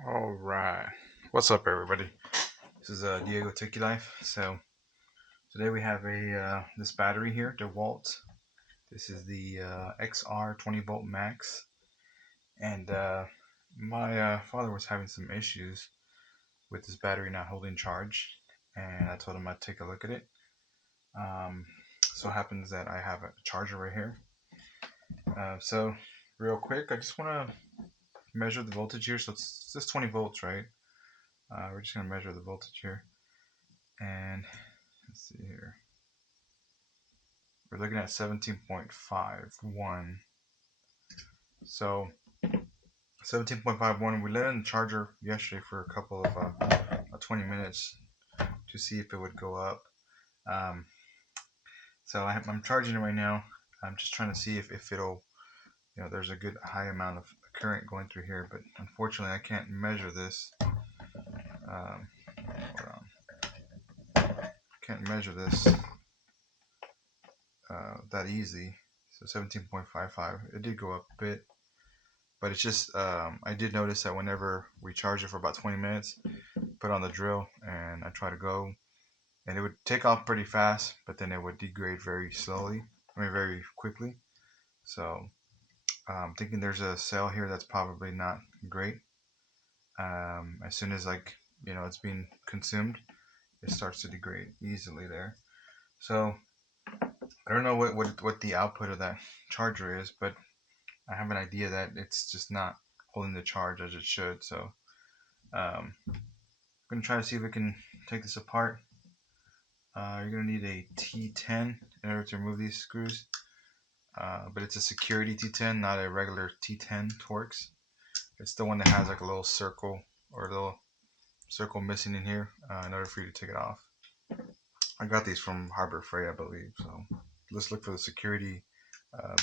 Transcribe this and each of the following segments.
All right. What's up, everybody? This is Diego Tiki Life. So today we have a this battery here, Dewalt. This is the XR 20 volt max, and my father was having some issues with this battery not holding charge, and I told him I'd take a look at it. Um, so it happens that I have a charger right here. So real quick, I just want to measure the voltage here. So it's just 20 volts, right? We're just gonna measure the voltage here. And let's see here. We're looking at 17.51. So 17.51. We let in the charger yesterday for a couple of 20 minutes to see if it would go up. Um, so I'm charging it right now. I'm just trying to see if it'll, there's a good high amount of current going through here, but unfortunately I can't measure this. Hold on. Can't measure this that easy. So 17.55. It did go up a bit, but it's just I did notice that whenever we charge it for about 20 minutes, put on the drill and I try to go, and it would take off pretty fast, but then it would degrade very slowly. I mean, very quickly. So I'm thinking there's a cell here that's probably not great. As soon as it's being consumed, it starts to degrade easily there. So I don't know what the output of that charger is, but I have an idea that it's just not holding the charge as it should. So I'm gonna try to see if we can take this apart. You're gonna need a T10 in order to remove these screws, but it's a security T10, not a regular T10 Torx. It's the one that has like a little circle or a little circle missing in here in order for you to take it off. I got these from Harbor Freight, I believe. So let's look for the security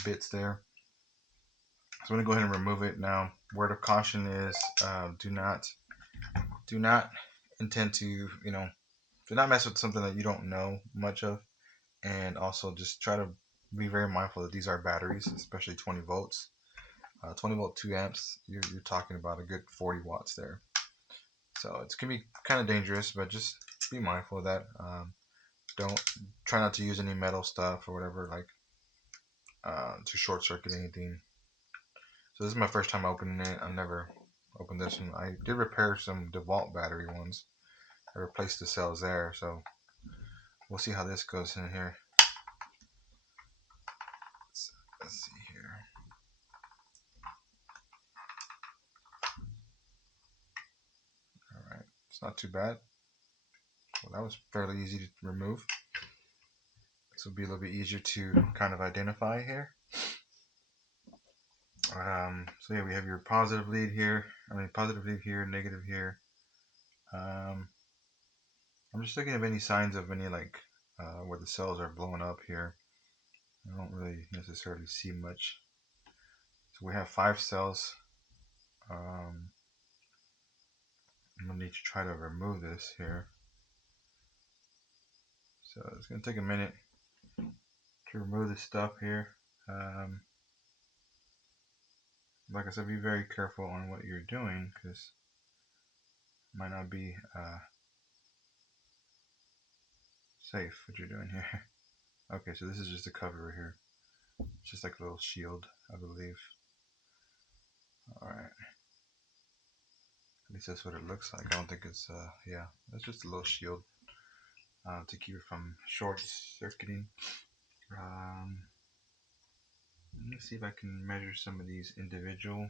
bits there. So I'm gonna go ahead and remove it now. Word of caution is do not intend to do not mess with something that you don't know much of, and also just try to be very mindful that these are batteries, especially 20 volts. 20 volt 2 amps, you're talking about a good 40 watts there. So it's gonna be kind of dangerous, but just be mindful of that. Don't try not to use any metal stuff or whatever, like to short circuit anything. So this is my first time opening it. I've never opened this one. I did repair some Dewalt battery ones. I replaced the cells there, so we'll see how this goes in here. Let's see here. Alright, it's not too bad. Well, that was fairly easy to remove. This will be a little bit easier to kind of identify here. So yeah, we have your positive lead here. Positive lead here, negative here. I'm just looking at any signs of any where the cells are blowing up here. I don't really necessarily see much. So we have 5 cells. I'm gonna need to try to remove this here. So it's gonna take a minute to remove this stuff here. Like I said, be very careful on what you're doing because it might not be safe what you're doing here. Okay, so this is just a cover here. It's just like a little shield, I believe. Alright. At least that's what it looks like. I don't think it's, yeah, that's just a little shield to keep it from short circuiting. Let's see if I can measure some of these individual.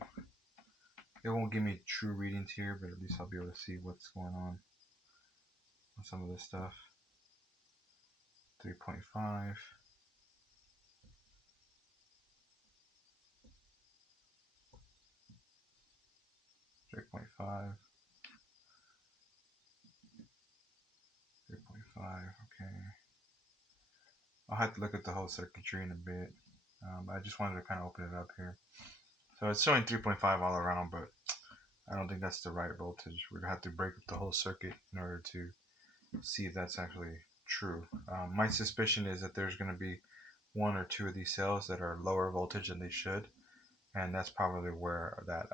It won't give me true readings here, but at least I'll be able to see what's going on some of this stuff. 3.5. 3.5. 3.5. Okay. I'll have to look at the whole circuitry in a bit. I just wanted to kind of open it up here. So it's showing 3.5 all around, but I don't think that's the right voltage. We're gonna have to break up the whole circuit in order to see if that's actually true. My suspicion is that there's gonna be 1 or 2 of these cells that are lower voltage than they should, and that's probably where that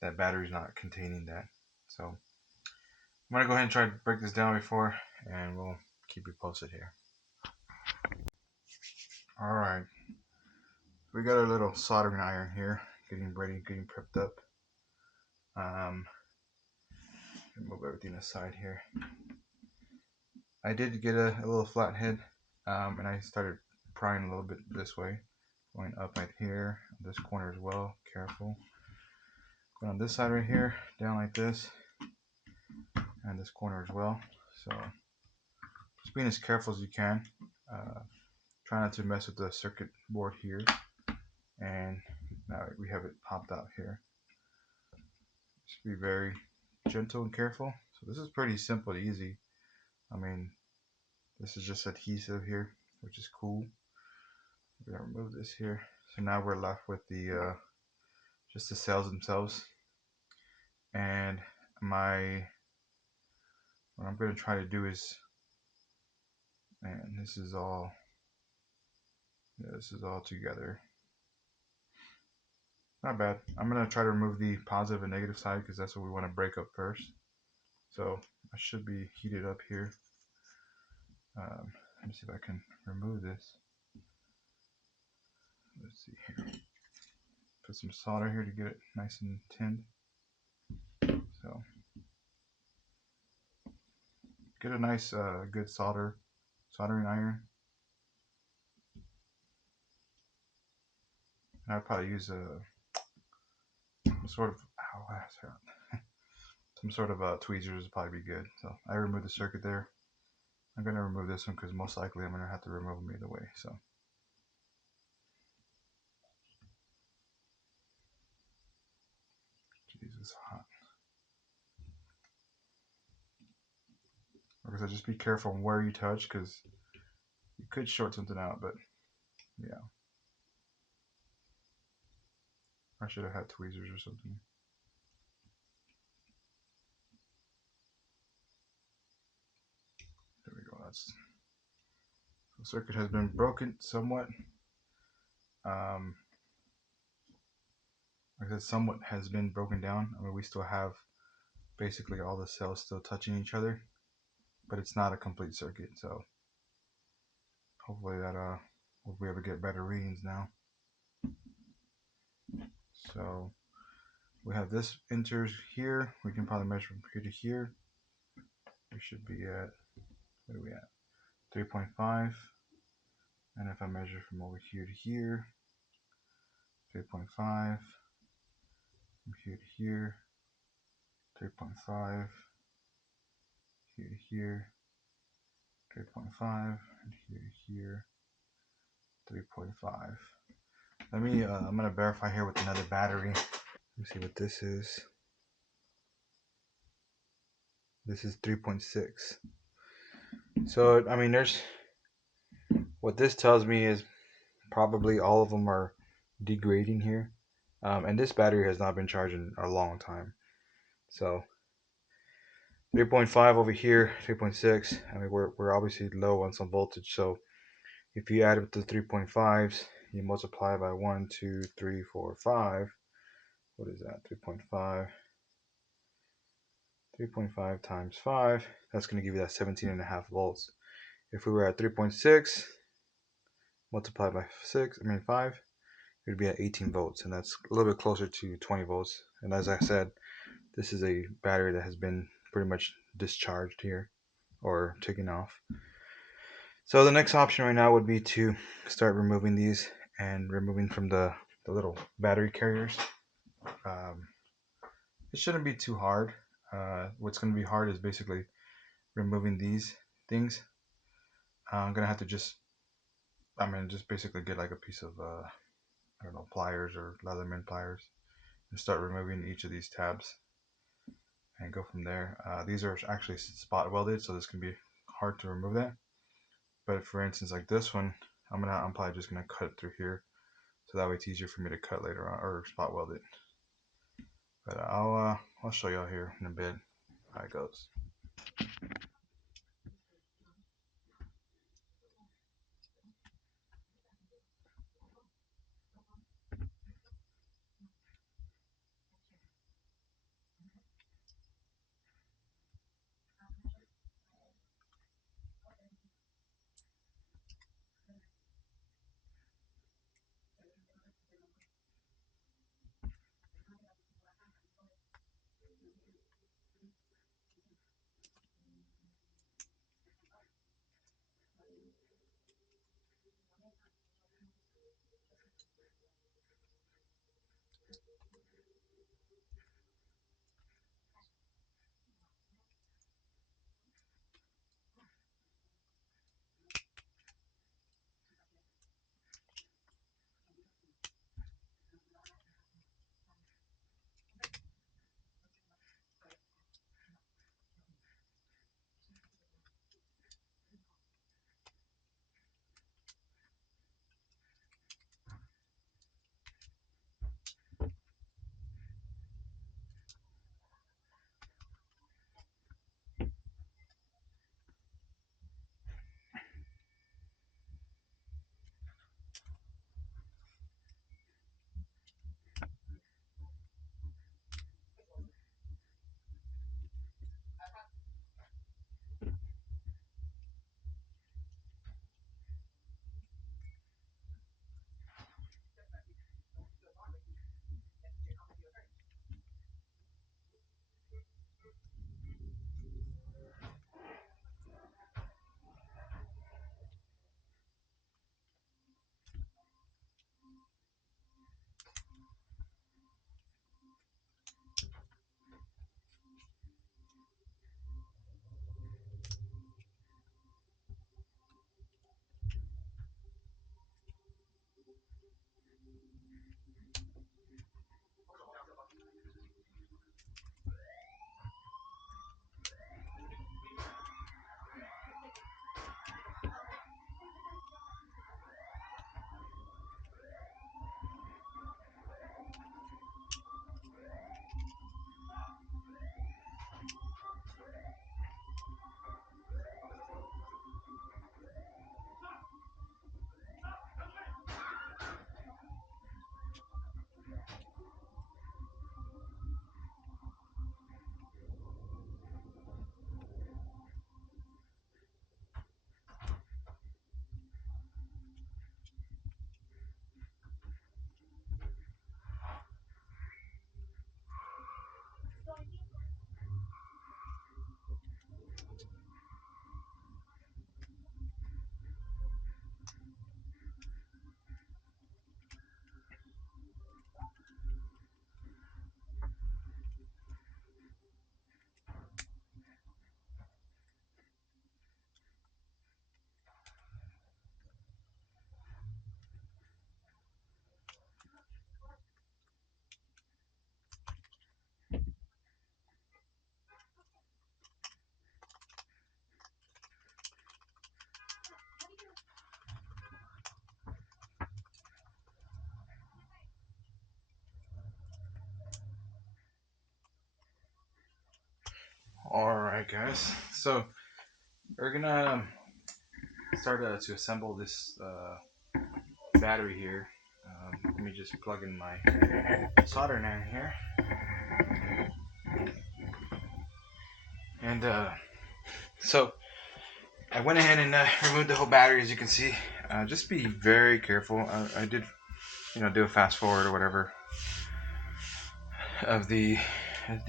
that battery's not containing that. So I'm gonna go ahead and try to break this down before, and we'll keep you posted here. All right, we got our little soldering iron here, getting ready, getting prepped up. Move everything aside here. I did get a little flat head, and I started prying a little bit this way, going up right here, this corner as well. Careful. Going on this side right here, down like this, and this corner as well. So just being as careful as you can. Try not to mess with the circuit board here. And now we have it popped out here. Just be very gentle and careful. So this is pretty simple and easy. I mean, this is just adhesive here, which is cool. We're gonna remove this here. So now we're left with the just the cells themselves. And what I'm gonna try to do is, man, this is all together. Not bad. I'm gonna try to remove the positive and negative side because that's what we want to break up first. So I should be heated up here. Let me see if I can remove this. Let's see here. Put some solder here to get it nice and tinned. So get a nice good soldering iron. And I'd probably use some sort of some sort of tweezers would probably be good. So I removed the circuit there. I'm gonna remove this one because most likely I'm gonna have to remove them either way. So Jesus, hot. Like I said, just be careful on where you touch because you could short something out. But yeah, I should have had tweezers or something. There we go. The circuit has been broken somewhat. Like I said, somewhat has been broken down. I mean, we still have basically all the cells still touching each other, but it's not a complete circuit. So hopefully we'll be able to get better readings now. So we have this enters here. We can probably measure from here to here. We should be at, what are we at? 3.5. And if I measure from over here to here, 3.5. From here to here, 3.5. Here to here, 3.5. And here to here, 3.5. I'm gonna verify here with another battery. Let me see what this is. This is 3.6. So, I mean, what this tells me is probably all of them are degrading here. And this battery has not been charged in a long time. So 3.5 over here, 3.6. I mean, we're obviously low on some voltage. So if you add up the 3.5s, you multiply by 1, 2, 3, 4, 5. What is that? 3.5. 3.5 times 5. That's going to give you that 17.5 volts. If we were at 3.6, multiplied by 5, it would be at 18 volts, and that's a little bit closer to 20 volts. And as I said, this is a battery that has been pretty much discharged here or taken off. So the next option right now would be to start removing these and removing from the little battery carriers. It shouldn't be too hard. What's going to be hard is basically removing these things. I'm going to have to just basically get like a piece of, I don't know, pliers or Leatherman pliers and start removing each of these tabs and go from there. These are actually spot welded, so this can be hard to remove that. But for instance, like this one, I'm probably just gonna cut it through here, so that way it's easier for me to cut later on or spot weld it. But I'll show y'all here in a bit how it goes. Alright guys, so we're gonna start to assemble this battery here. Let me just plug in my soldering iron here. And so I went ahead and removed the whole battery, as you can see. Just be very careful. I did, do a fast forward or whatever of the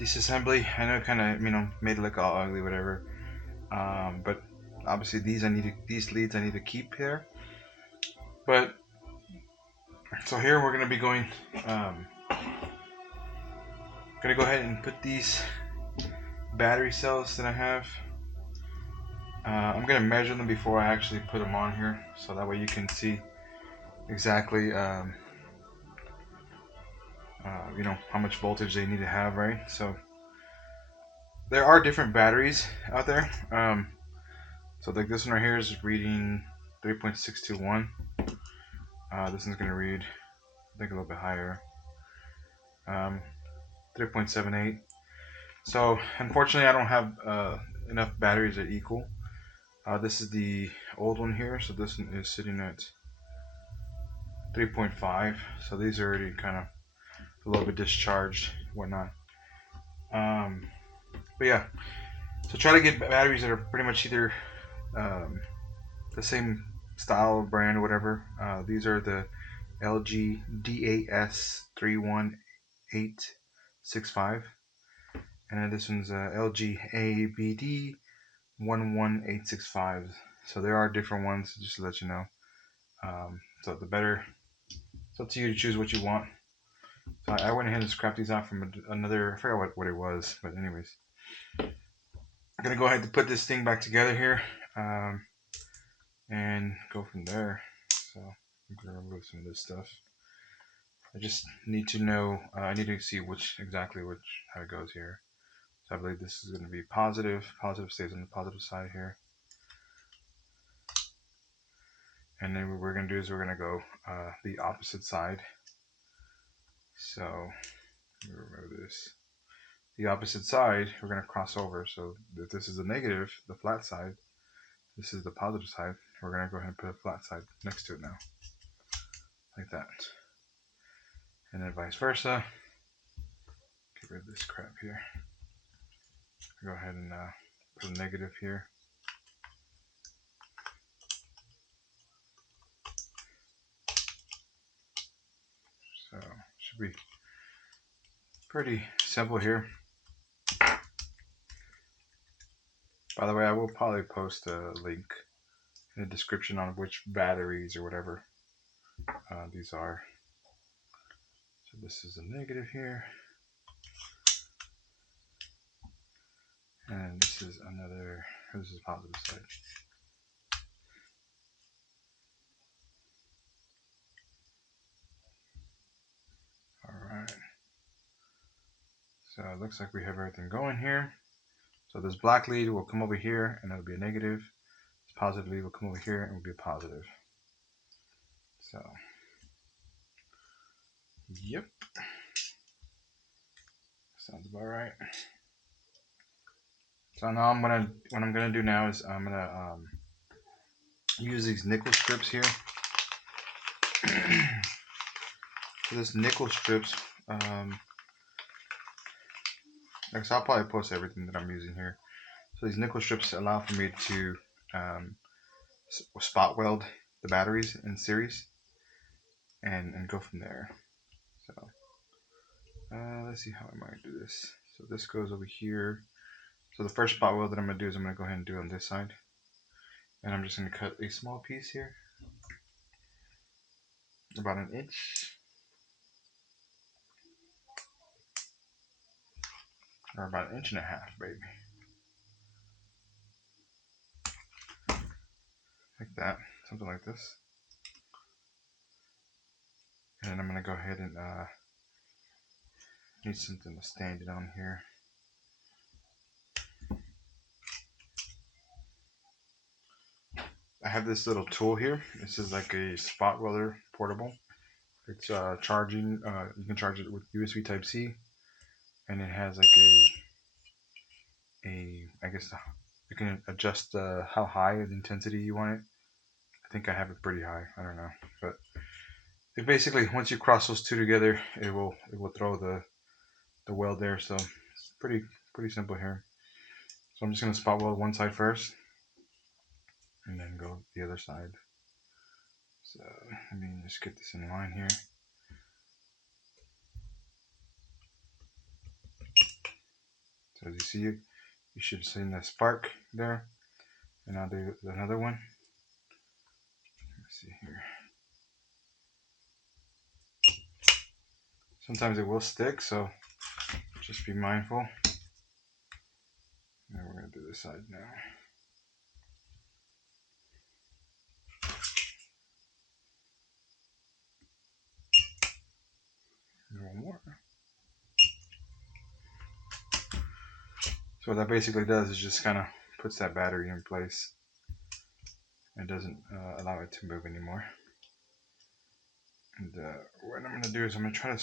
disassembly. I know it kind of, made it look all ugly, whatever. But obviously these leads I need to keep here. But so here we're gonna be going. Gonna go ahead and put these battery cells that I have. I'm gonna measure them before I actually put them on here, so that way you can see exactly, how much voltage they need to have, right? So there are different batteries out there. So like this one right here is reading 3.621. This one's gonna read, I think, a little bit higher, 3.78. So unfortunately, I don't have enough batteries that equal. This is the old one here, so this one is sitting at 3.5. So these are already kind of a little bit discharged, whatnot. But yeah, so try to get batteries that are pretty much either the same style, brand, or whatever. These are the LG DAS 31865, and then this one's LG ABD 11865. So there are different ones, just to let you know. So it's up to you to choose what you want. So I went ahead and scrapped these out from another, I forgot what it was, but anyways. I'm gonna go ahead and put this thing back together here, and go from there. So I'm gonna remove some of this stuff. I just need to know, I need to see how it goes here. So I believe this is going to be positive. Positive stays on the positive side here. And then what we're going to do is we're going to go the opposite side. So let me remove this. The opposite side, we're going to cross over. So if this is the negative, the flat side, this is the positive side. We're going to go ahead and put a flat side next to it now. Like that. And then vice versa. Get rid of this crap here. Go ahead and put a negative here. So should be pretty simple here. By the way, I will probably post a link in the description on which batteries or whatever these are. So this is a negative here. And this is positive side. Alright. So it looks like we have everything going here. So this black lead will come over here and it'll be a negative. This positive lead will come over here and will be a positive. So, yep. Sounds about right. So now what I'm gonna do now is I'm gonna use these nickel strips here. So this nickel strips, so I'll probably post everything that I'm using here. So these nickel strips allow for me to spot weld the batteries in series and go from there. So let's see how I might do this. So this goes over here. So the first spot weld that I'm going to do is I'm going to go ahead and do it on this side. And I'm just going to cut a small piece here. About an inch. Or about 1.5 inches, baby. Like that. Something like this. And then I'm going to go ahead and need something to stand it on here. I have this little tool here. This is like a spot welder portable. It's charging. You can charge it with USB Type-C, and it has like I guess you can adjust how high the intensity you want it. I think I have it pretty high. I don't know, but it basically once you cross those two together, it will throw the weld there. So it's pretty simple here. So I'm just gonna spot weld one side first, and then go the other side. So let me just get this in line here. So as you see, you should see the spark there. And I'll do another one. Let's see here. Sometimes it will stick, so just be mindful. And we're gonna do this side now. And one more. So what that basically does is just kind of puts that battery in place. It doesn't allow it to move anymore. And what I'm gonna do is I'm gonna try to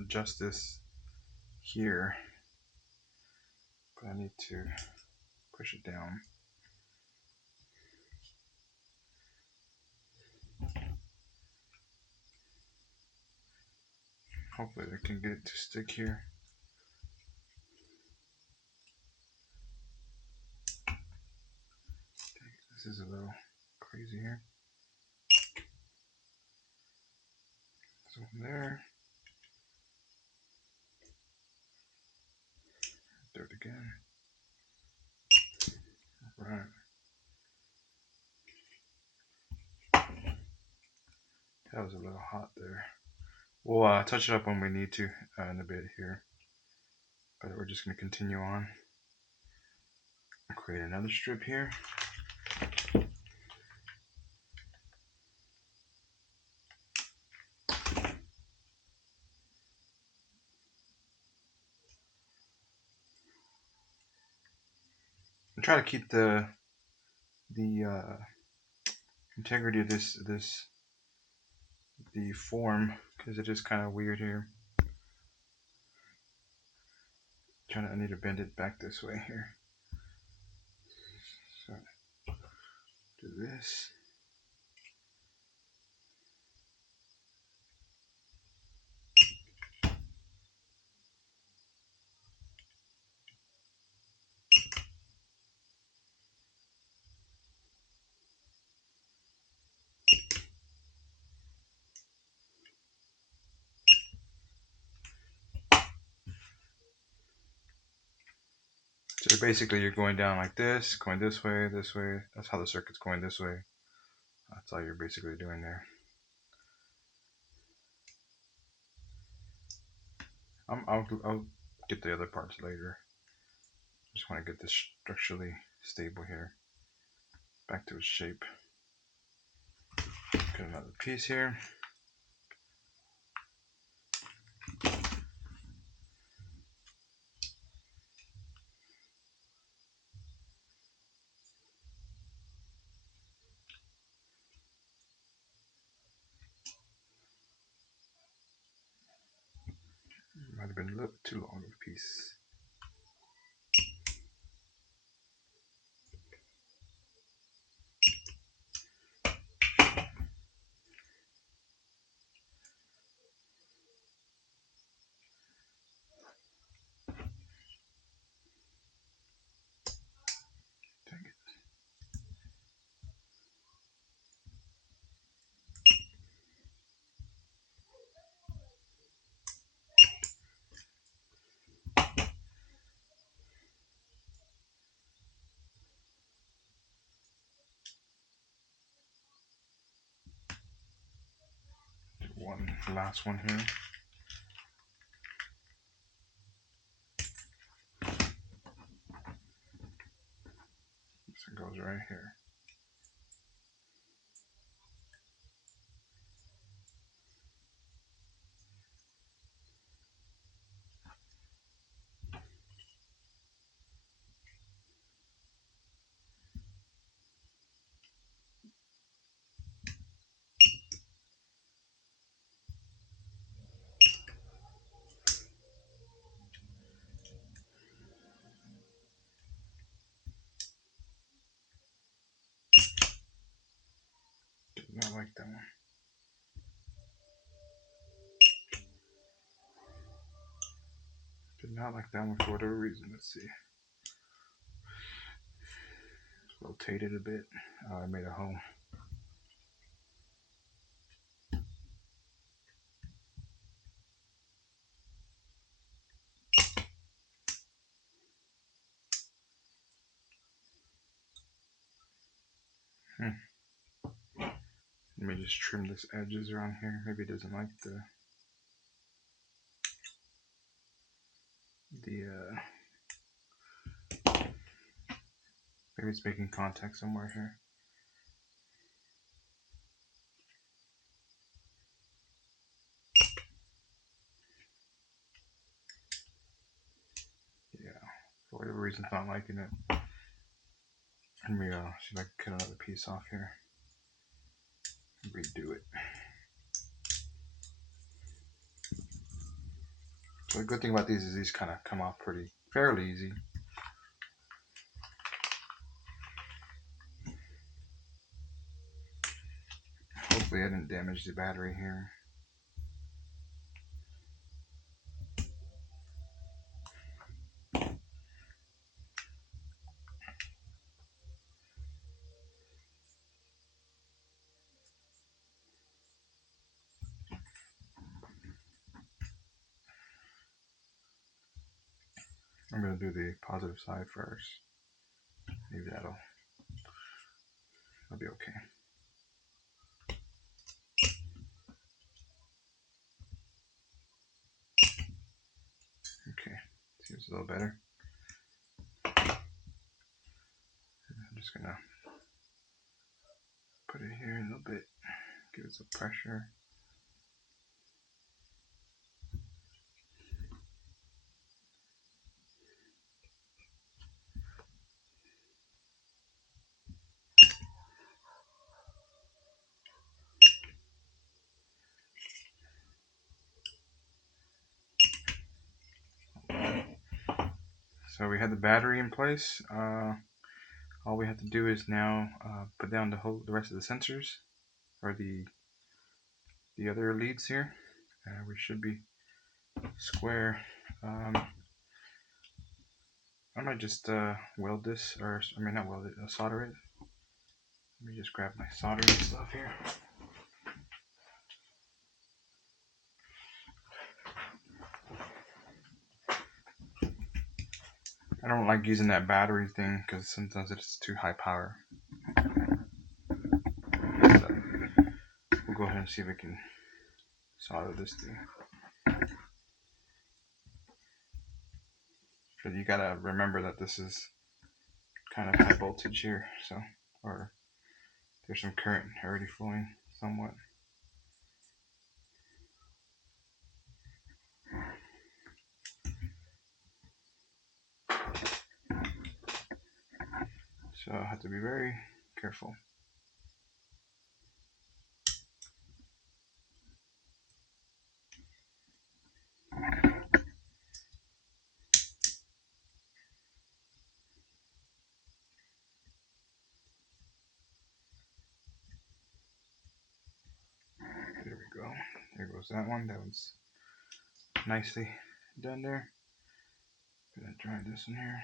adjust this here, but I need to push it down. Hopefully I can get it to stick here. This is a little crazy here. So from there, do it again. All right. That was a little hot there. We'll touch it up when we need to in a bit here. But we're just going to continue on. Create another strip here. And try to keep the integrity of the form, because it is kind of weird here. I need to bend it back this way here. So do this. So basically you're going down like this, going this way, this way. That's how the circuit's going this way. That's all you're basically doing there. I'll get the other parts later. Just want to get this structurally stable here. Back to its shape. Get another piece here. Might have been a little too long of a piece. Dang it. One last one here. This one goes right here. like that one. Did not like that one for whatever reason. Let's see. Rotate it a bit. I made a hole. Let me just trim this edges around here. Maybe it doesn't like maybe it's making contact somewhere here. Yeah, for whatever reason it's not liking it. Let me see if I can cut another piece off here. Redo it. So the good thing about these is these kind of come off fairly easy. Hopefully I didn't damage the battery here. I'm going to do the positive side first. Maybe that'll be okay. Okay, seems a little better. I'm just gonna put it here a little bit, give it some pressure. So we had the battery in place. All we have to do is now put down the rest of the sensors, or the other leads here. We should be square. I might just weld this, or I mean not weld it, solder it. Let me just grab my soldering stuff here. I don't like using that battery thing because sometimes it's too high power. So we'll go ahead and see if we can solder this thing. But you gotta remember that this is kind of high voltage here, so or there's some current already flowing somewhat. So I have to be very careful. There we go. There goes that one. That one's nicely done there. Gonna try this one here.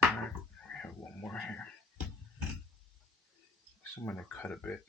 Alright, we have one more here. So I'm gonna cut a bit.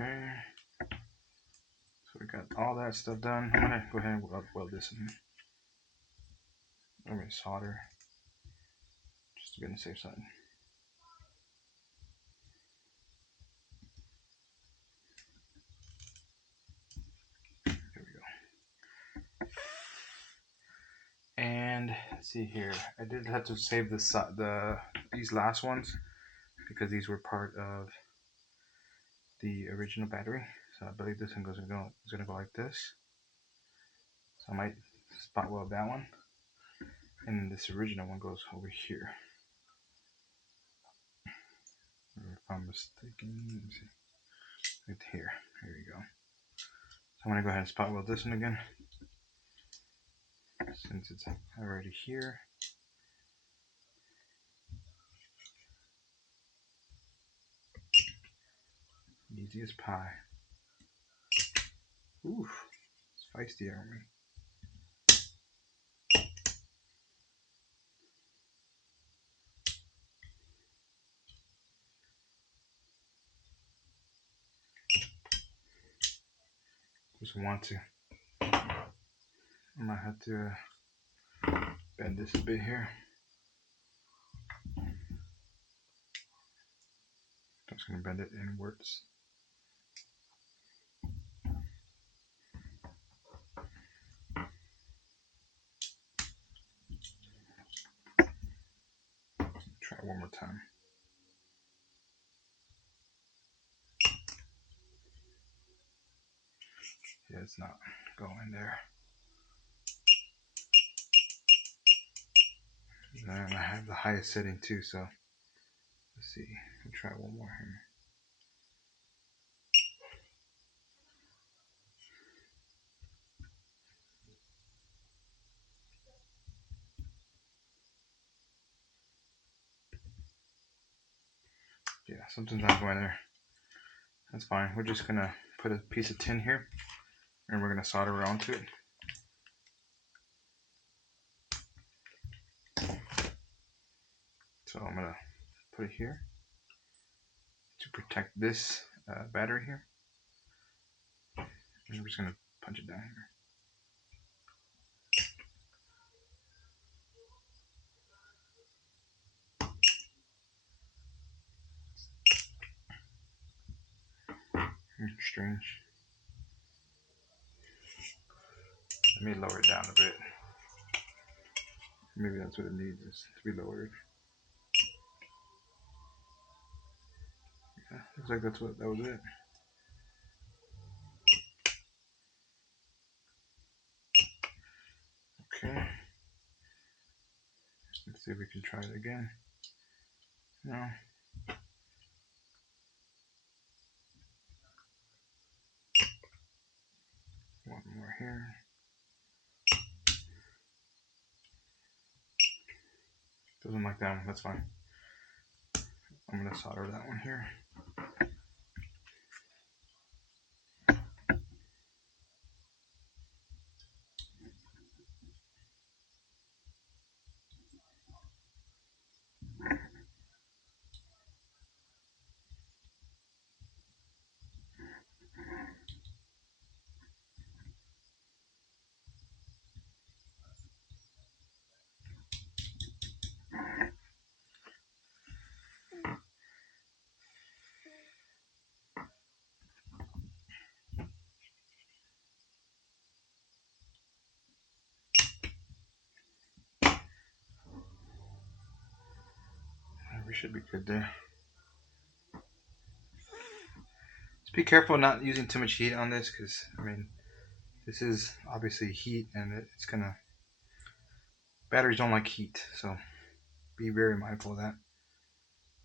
Okay. So we got all that stuff done. I'm gonna go ahead and weld this in. I'm gonna solder just to be on the safe side. There we go. And let's see here. I did have to save these last ones because these were part of the original battery. So I believe this one is gonna go like this. So I might spot weld that one, and then this original one goes over here. If I'm mistaken, let me see. Right here. Here we go. So I'm gonna go ahead and spot weld this one again, since it's already here. Easy as pie. Oof, it's feisty on me. Just want to. I might have to bend this a bit here. I'm just gonna bend it inwards. Try it one more time. Yeah, it's not going there. And I have the highest setting too, so let's see. I'll try one more here. Yeah, something's not going there. That's fine. We're just gonna put a piece of tin here and we're gonna solder onto it. So I'm gonna put it here to protect this battery here. And I'm just gonna punch it down here. Strange. Let me lower it down a bit. Maybe that's what it needs, is to be lowered. Yeah, looks like that was it. Okay. Let's see if we can try it again. No. One more here. Doesn't like that one, that's fine. I'm gonna solder that one here. We should be good there. Just be careful not using too much heat on this, because I mean, this is obviously heat, and it's gonna. Batteries don't like heat, so be very mindful of that.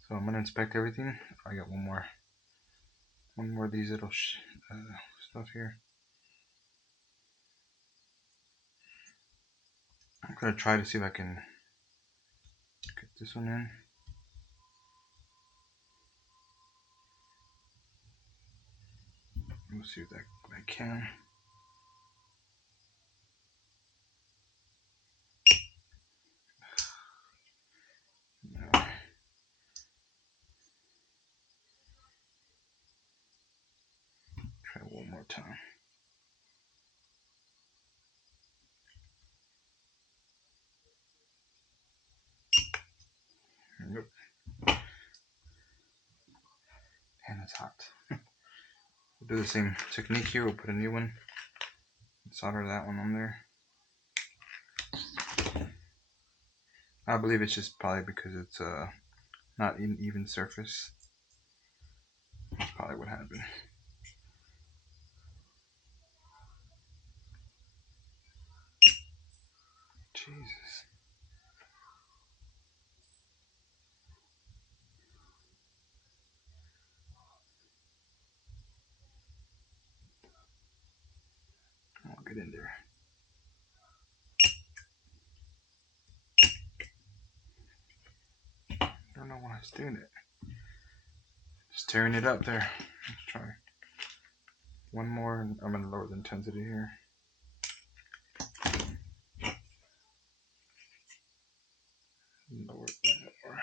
So I'm gonna inspect everything. I got one more of these little stuff here. I'm gonna try to see if I can get this one in. We'll see if I can. No. Try one more time. Yep. And it's hot. We'll do the same technique here. We'll put a new one. Solder that one on there. I believe it's just probably because it's not an even surface. That's probably what happened. Jesus. I'll get in there. I don't know why I was doing it. Just tearing it up there. Let's try one more, and I'm gonna lower the intensity here. Lower that more.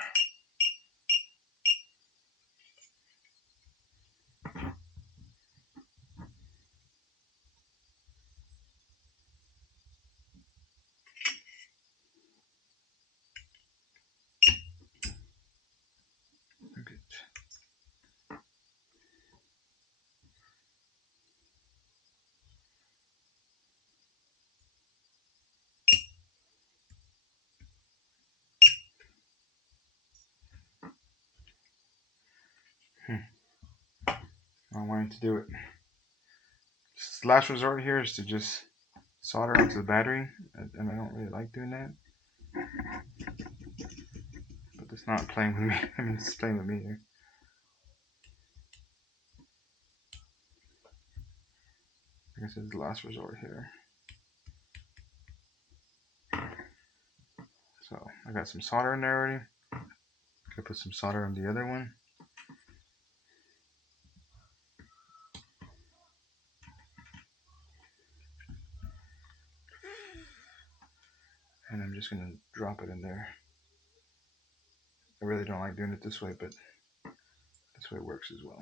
Okay. I wanted to do it. Just last resort here is to just solder onto the battery, and I don't really like doing that. But it's not playing with me. I mean, it's playing with me here. Like I said, the last resort here. So I got some solder in there already. Gonna put some solder on the other one. And I'm just gonna drop it in there. I really don't like doing it this way, but this way works as well.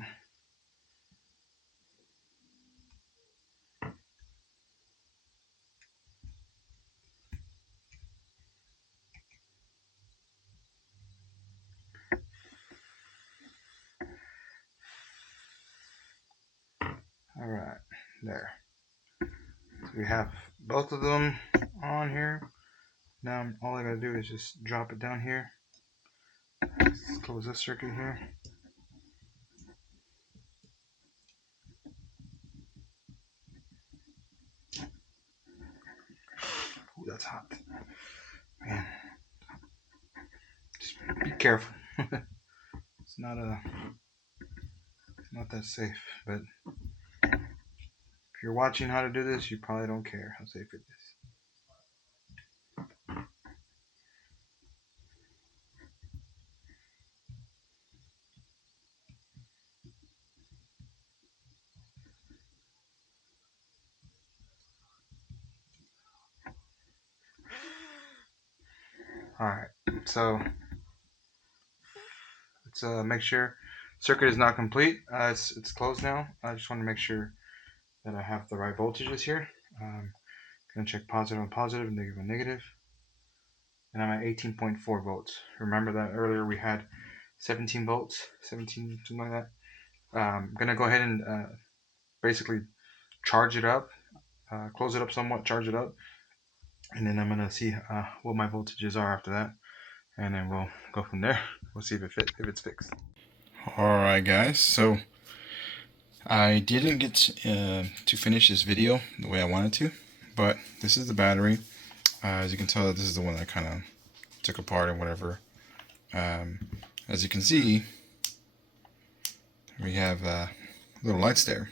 Alright, there. So we have both of them on here. Now all I gotta do is just drop it down here. Let's close this circuit here. Ooh, that's hot. Man. Just be careful. It's not that safe, but if you're watching how to do this, you probably don't care how safe it is. Alright, so let's make sure circuit is not complete. It's closed now. I just want to make sure that I have the right voltages here. Gonna check positive on positive, negative on negative. And I'm at 18.4 volts. Remember that earlier we had 17 volts, 17, something like that. I'm gonna go ahead and basically charge it up, close it up somewhat, charge it up, and then I'm gonna see what my voltages are after that, and then we'll go from there. We'll see if it's fixed. Alright guys, so I didn't get to finish this video the way I wanted to, but this is the battery. As you can tell, this is the one that I kind of took apart and whatever. As you can see, we have little lights there.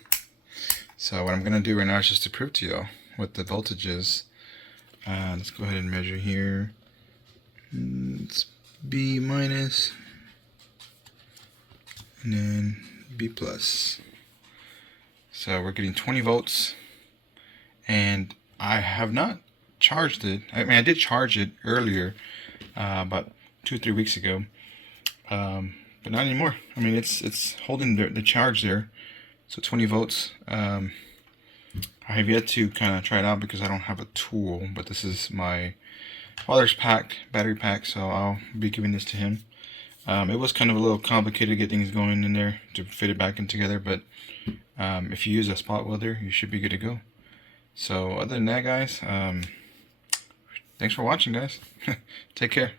So what I'm going to do right now is just to prove to you what the voltage is. Let's go ahead and measure here. It's B minus, and then B plus. So we're getting 20 volts, and I have not charged it. I mean, I did charge it earlier, about 2 or 3 weeks ago, but not anymore. I mean, it's holding the charge there, So 20 volts. I have yet to kind of try it out because I don't have a tool, but this is my father's battery pack, so I'll be giving this to him. It was kind of a little complicated to get things going in there to fit it back in together, but if you use a spot welder, you should be good to go. So other than that, guys, thanks for watching, guys. Take care.